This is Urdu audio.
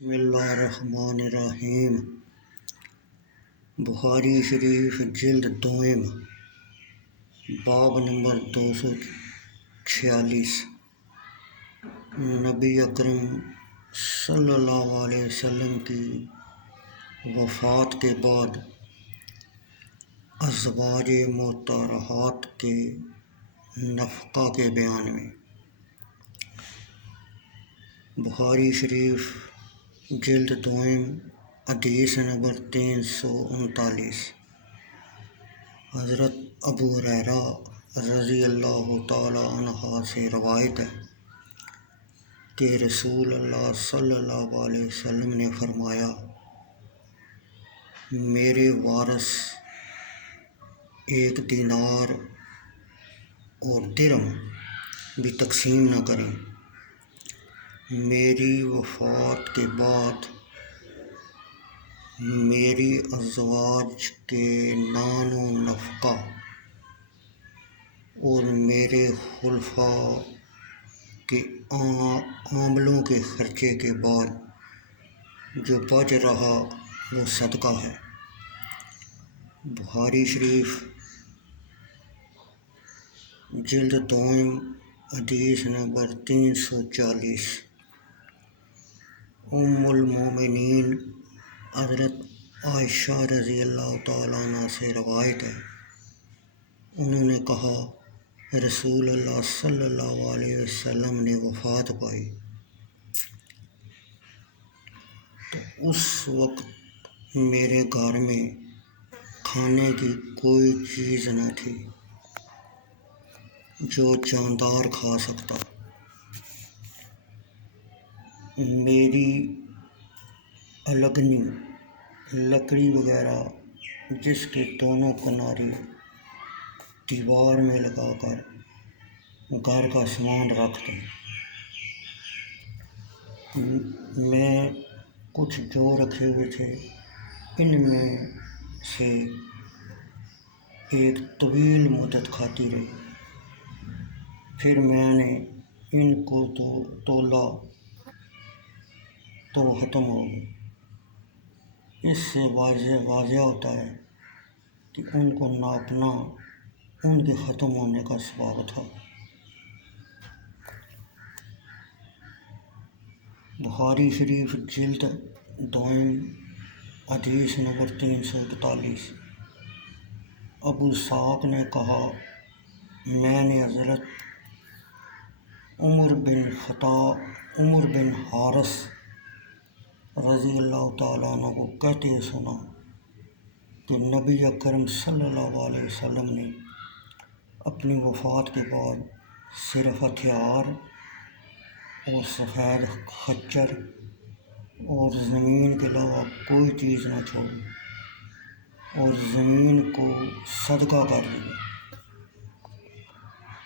بسم اللہ الرحمن الرحیم۔ بخاری شریف جلد دوئم، باب نمبر 246۔ نبی اکرم صلی اللہ علیہ وسلم کی وفات کے بعد ازواج مطہرات کے نفقہ کے بیان میں۔ بخاری شریف جلد دوئم، حدیث نمبر 339۔ حضرت ابو ہریرہ رضی اللہ تعالی عنہ سے روایت ہے کہ رسول اللہ صلی اللہ علیہ وسلم نے فرمایا، میرے وارث ایک دینار اور درہم بھی تقسیم نہ کریں۔ میری وفات کے بعد میری ازواج کے نان و نفقہ اور میرے خلفاء کے عاملوں کے خرچے کے بعد جو بچ رہا وہ صدقہ ہے۔ بخاری شریف جلد دوئم، حدیث نمبر 340۔ ام المومنین حضرت عائشہ رضی اللہ تعالیٰ عنہ سے روایت ہے، انہوں نے کہا، رسول اللہ صلی اللہ علیہ وسلم نے وفات پائی تو اس وقت میرے گھر میں کھانے کی کوئی چیز نہ تھی جو جاندار کھا سکتا۔ میری الگنی لکڑی وغیرہ جس کے دونوں کنارے دیوار میں لگا کر گھر کا سامان رکھ دیں۔ میں کچھ جو رکھے ہوئے تھے ان میں سے ایک طویل مدت کھاتی رہی، پھر میں نے ان کو تولا تو وہ ختم ہو گئی۔ اس سے واضح ہوتا ہے کہ ان کو ناپنا ان کے ختم ہونے کا سبب تھا۔ بخاری شریف جلد دوئم، حدیث نمبر 341۔ ابو اسحاق نے کہا، میں نے حضرت عمر بن حارث رضی اللہ تعالیٰ عنہ کو کہتے سنا کہ نبی اکرم صلی اللہ علیہ وسلم نے اپنی وفات کے بعد صرف ہتھیار اور سفید خچر اور زمین کے علاوہ کوئی چیز نہ چھوڑی اور زمین کو صدقہ کر دیا۔